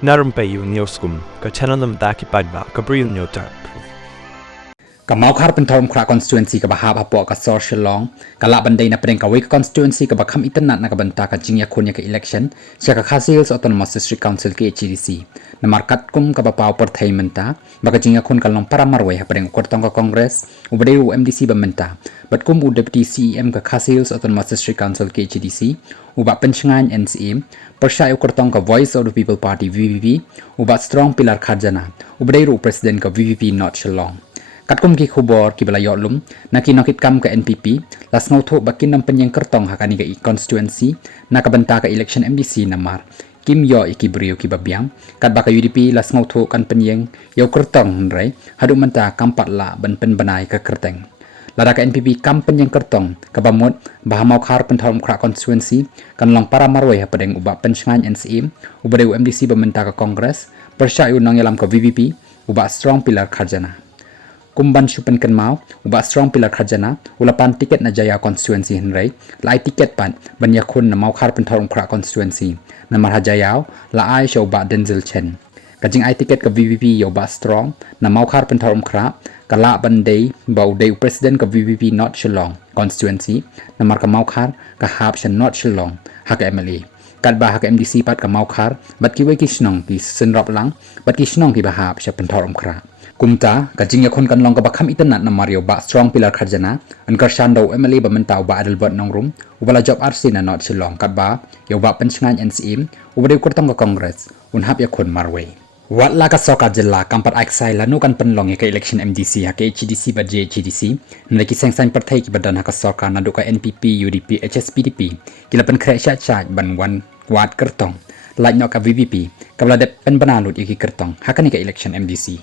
Na Rympei U ka channel nabynta ki paidbah ka Bri U Hynñiewtrep. Ka Mawkhar Pynthorumkhrah constituency ka bahab hapo ka social long ka la bandai na pedeng ka wake constituency ka bakham itanat na ka banta ka jing iakhun ya ka election sia ka Khasi autonomous district council ke HDC na markat kum ka bapaw perthai menta baka jing iakhun ka long para marwai ha pedeng kyrteng ka congress ubade u MDC bamenta bat kum u deputy CEM ka Khasi autonomous district council ke HDC uba penchengan NCM persya kyrteng ka voice of the people party VVP uba strong pilar kharjana ubade u president ka VVP not shalong Katkum ki khubor ki bala yotlum na kinokit kam ka NPP las ngauthok bakin nam penyeng kertong hakani ka constituency na kabanta ka election MDC namar kim yo iki Bri U ki babyang kat baka UDP las ngauthok kan penyeng yo kertong rai hadu menta kampat la ban pen banai ka kyrteng lada ka NPP kam penyeng kertong ka bamut Bah Mawkhar Pynthorumkhrah constituency kan long para marwai ha pedeng uba penchengan NCM ubade MDC bamenta ka Congress persya nang yalam ka VVP uba strong pilar kharjana Kumban Shupen kan mau uba strong pilar kharjana ulapan tiket na jaya constituency henry lai tiket pan ban iakhun na Mawkhar Pynthorumkhrah constituency na marhajayau la ai show ba denzil chen kajing ai tiket ka VVP yo ba strong na Mawkhar Pynthorumkhrah ka la bandai ba udai president ka VVP not shalong constituency na marka Mawkhar ka hap shan not shalong hak MLA kat ba hak MDC pat ka Mawkhar bat ki we ki snong ki senrap lang bat ki snong ki ba hap sha Pynthorumkhrah Kumta kajing iakhun kan long ka bakham itanat na Mario ba strong pilar kharjana an Kyrshan do MLA ba mentau ba adal bot nongrum ubala job RC na not silong kat ba yo ba penchengan NCM ubade kyrteng ka Congress un hap iakhun marway wat la ka soka jilla kampat aksai lanu kan penlong ka election MDC ha ke HDC ba JHDC naki sengsan partai ki badan ha ka soka na do ka NPP UDP HSPDP kila pen khre sha cha ban wan wat kyrtong like no ka VVP kabla de pen banalut iki kyrtong hakani ka election MDC